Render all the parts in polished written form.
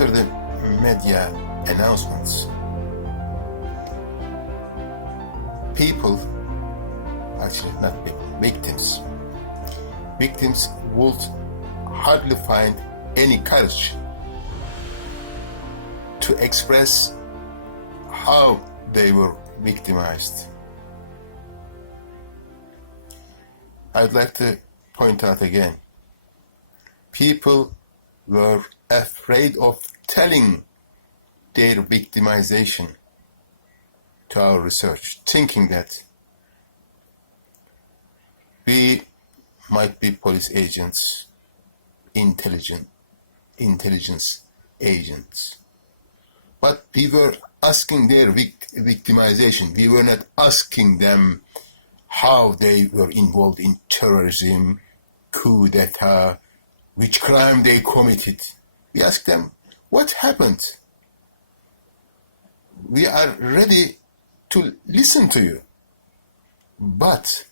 after the media announcements, people, actually not people, victims would hardly find any courage to express how they were victimized. I'd like to point out again, people were afraid of telling their victimization to our research, thinking that we might be police agents, intelligence agents. But we were asking their victimization. We were not asking them how they were involved in terrorism, coup d'etat, which crime they committed. We asked them, what happened? We are ready to listen to you. But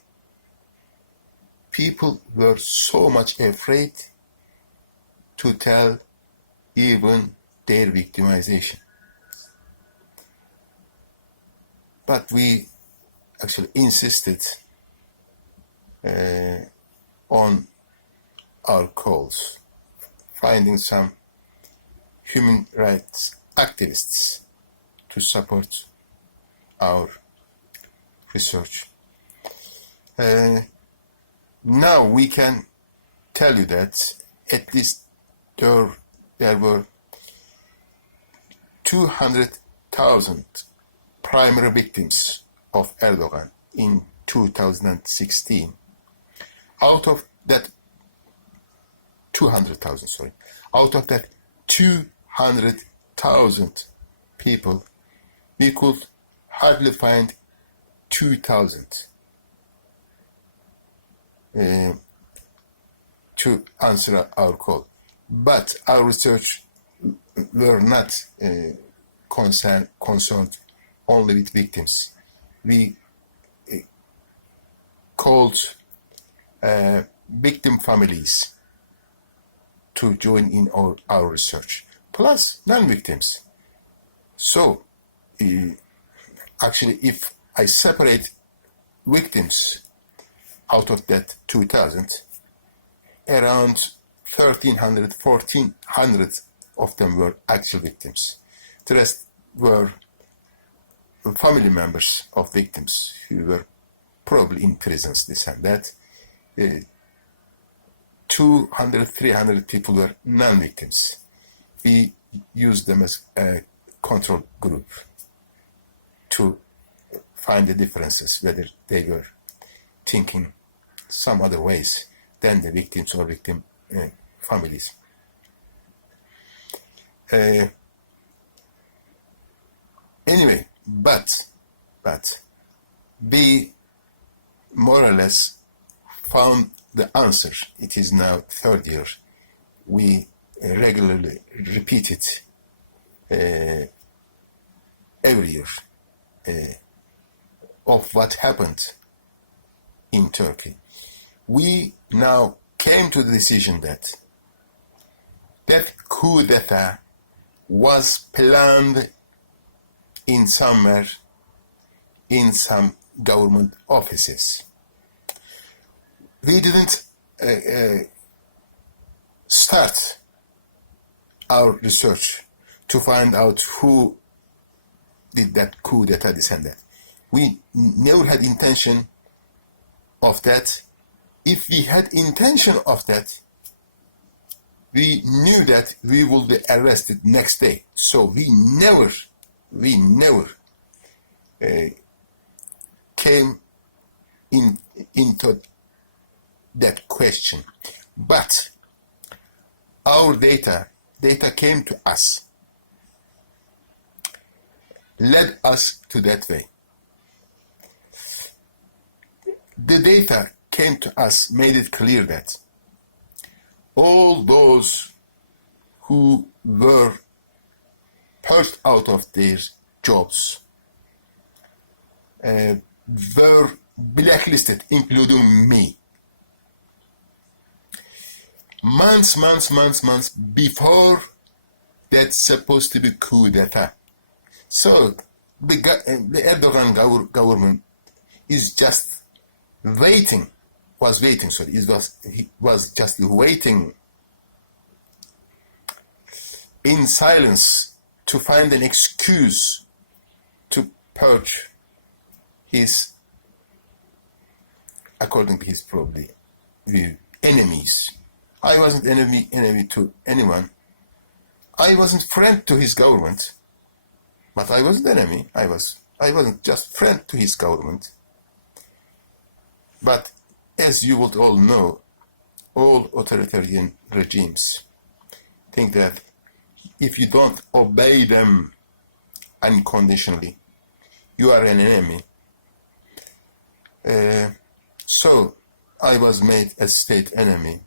people were so much afraid to tell even their victimization. But we actually insisted on our calls, finding some human rights activists to support our research. Now we can tell you that at least there were 200,000 primary victims of Erdogan in 2016. Out of that 200,000 people, we could hardly find 2,000 to answer our call. But our research were not concerned only with victims. We called victim families to join in our research, plus non-victims. So, actually, if I separate victims out of that 2,000, around 1,300, 1,400 of them were actual victims. The rest were family members of victims who were probably in prisons, this and that. 200, 300 people were non-victims. We used them as a control group to find the differences, whether they were thinking some other ways than the victims or victim families. Anyway, but we more or less found the answer. It is now third year. We regularly repeat it every year of what happened in Turkey. We now came to the decision that coup d'etat was planned in somewhere in some government offices. We didn't start our research to find out who did that coup d'etat, this and that. We never had intention of that. If we had intention of that, we knew that we would be arrested next day. So we never came into that question. But our data came to us, led us to that way. The data came to us, made it clear that all those who were pushed out of their jobs were blacklisted, including me. Months before That's supposed to be coup d'etat. So the Erdogan government is just waiting, he was just waiting in silence to find an excuse to purge his, according to his probably view, enemies. I wasn't enemy to anyone. I wasn't friend to his government, but I wasn't enemy. I wasn't just friend to his government. But as you would all know, all authoritarian regimes think that if you don't obey them unconditionally, you are an enemy. So I was made a state enemy.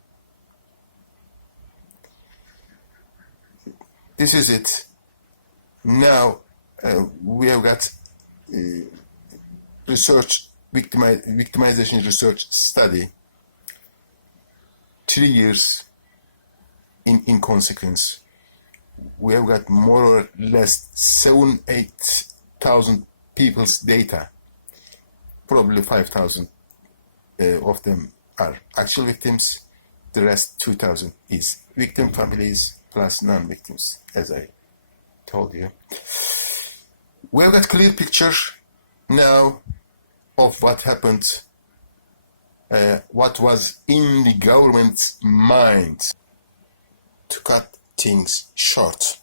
This is it. Now we have got victimization research study, 3 years in consequence. We have got more or less 8,000 people's data. Probably 5,000 of them are actual victims. The rest, 2,000, is victim families plus non-victims, as I told you. We have got clear picture now of what happened, what was in the government's mind. To cut things short,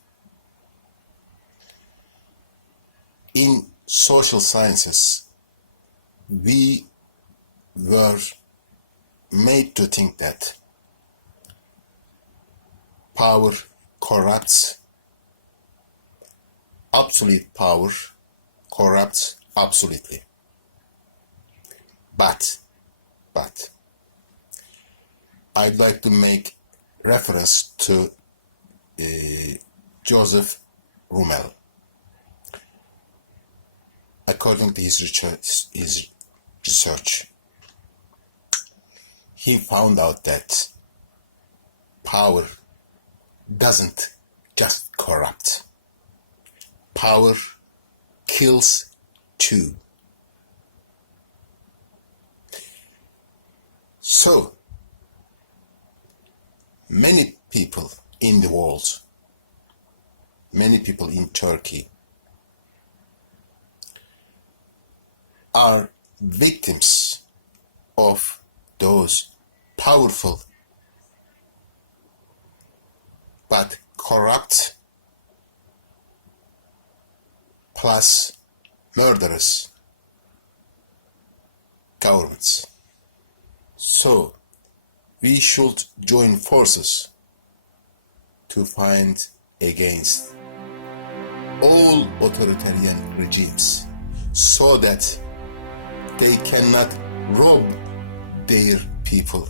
in social sciences, we were made to think that power corrupts, absolute power corrupts absolutely. But I'd like to make reference to Joseph Rummel. According to his research, he found out that power doesn't just corrupt. Power kills too. So, many people in the world, many people in Turkey, are victims of those powerful but corrupt plus murderous governments. So, we should join forces to fight against all authoritarian regimes so that they cannot rob their people.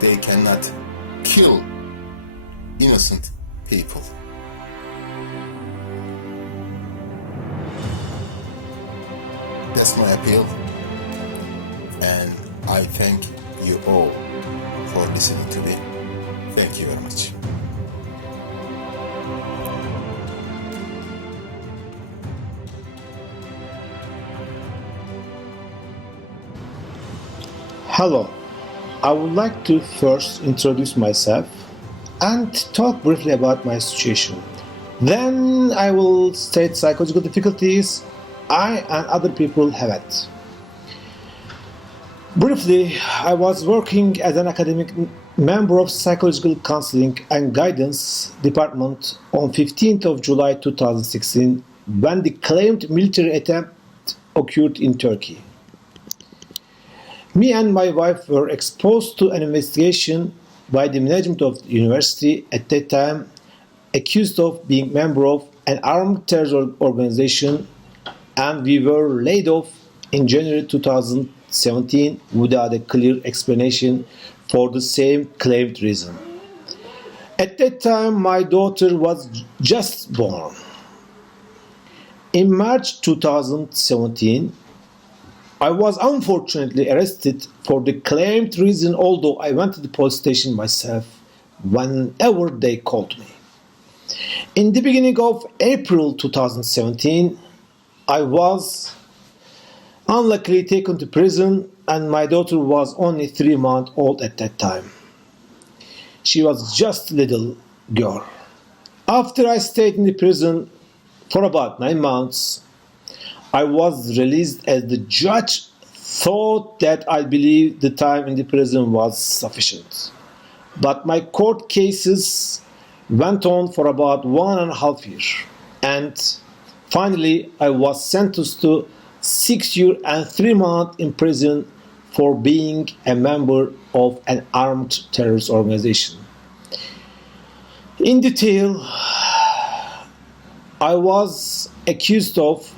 They cannot kill innocent people. That's my appeal, and I thank you all for listening to me. Thank you very much. Hello, I would like to first introduce myself and talk briefly about my situation. Then I will state psychological difficulties I and other people have had. Briefly, I was working as an academic member of Psychological Counseling and Guidance Department on 15th of July 2016 when the claimed military attempt occurred in Turkey. Me and my wife were exposed to an investigation by the management of the university at that time, accused of being member of an armed terror organization, and we were laid off in January 2017 without a clear explanation for the same claimed reason. At that time, my daughter was just born. In March 2017, I was unfortunately arrested for the claimed reason, although I went to the police station myself whenever they called me. In the beginning of April 2017, I was unluckily taken to prison, and my daughter was only 3 months old at that time. She was just a little girl. After I stayed in the prison for about 9 months, I was released as the judge thought that I believe the time in the prison was sufficient. But my court cases went on for about 1.5 years, and finally I was sentenced to 6 years and 3 months in prison for being a member of an armed terrorist organization. In detail, I was accused of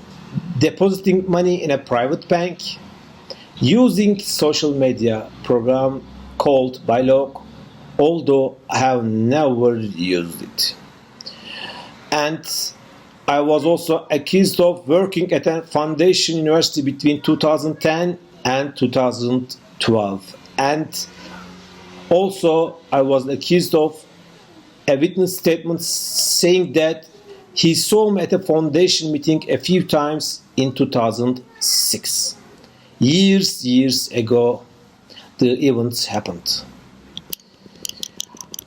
depositing money in a private bank, using social media program called Bayram, although I have never used it. And I was also accused of working at a foundation university between 2010 and 2012. And also I was accused of a witness statement saying that he saw me at a foundation meeting a few times in 2006. Years ago, the events happened.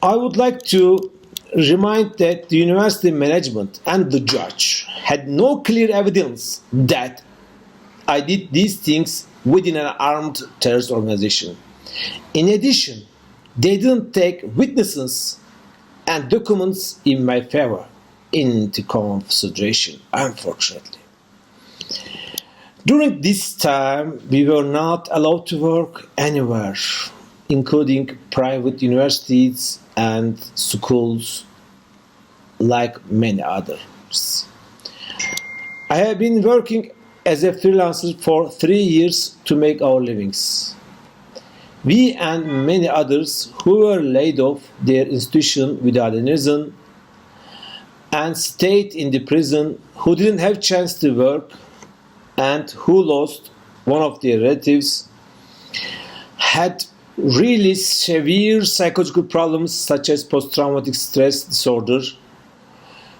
I would like to remind that the university management and the judge had no clear evidence that I did these things within an armed terrorist organization. In addition, they didn't take witnesses and documents in my favor into consideration, unfortunately. During this time, we were not allowed to work anywhere, including private universities and schools, like many others. I have been working as a freelancer for 3 years to make our livings. We and many others who were laid off their institution without a reason and stayed in the prison, who didn't have chance to work and who lost one of their relatives, had really severe psychological problems such as post-traumatic stress disorder,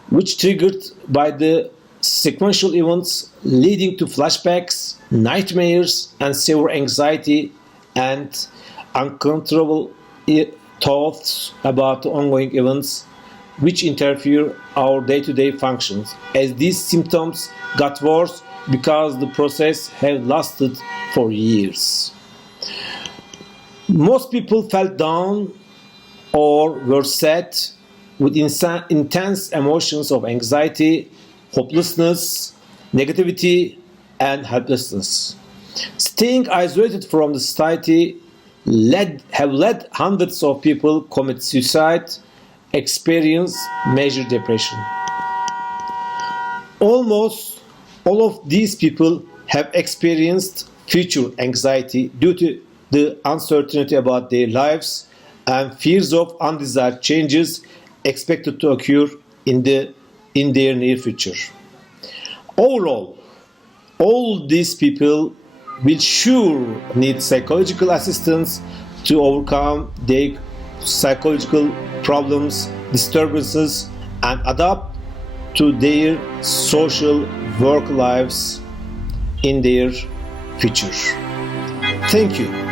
which triggered by the sequential events leading to flashbacks, nightmares, and severe anxiety and uncontrollable thoughts about the ongoing events which interfere our day-to-day functions, as these symptoms got worse because the process had lasted for years. Most people felt down or were sad with intense emotions of anxiety, hopelessness, negativity, and helplessness. Staying isolated from the society have led hundreds of people commit suicide, experience major depression. Almost all of these people have experienced future anxiety due to the uncertainty about their lives and fears of undesired changes expected to occur in their near future. Overall, all these people will sure need psychological assistance to overcome their psychological problems, disturbances, and adapt to their social work lives in their future. Thank you.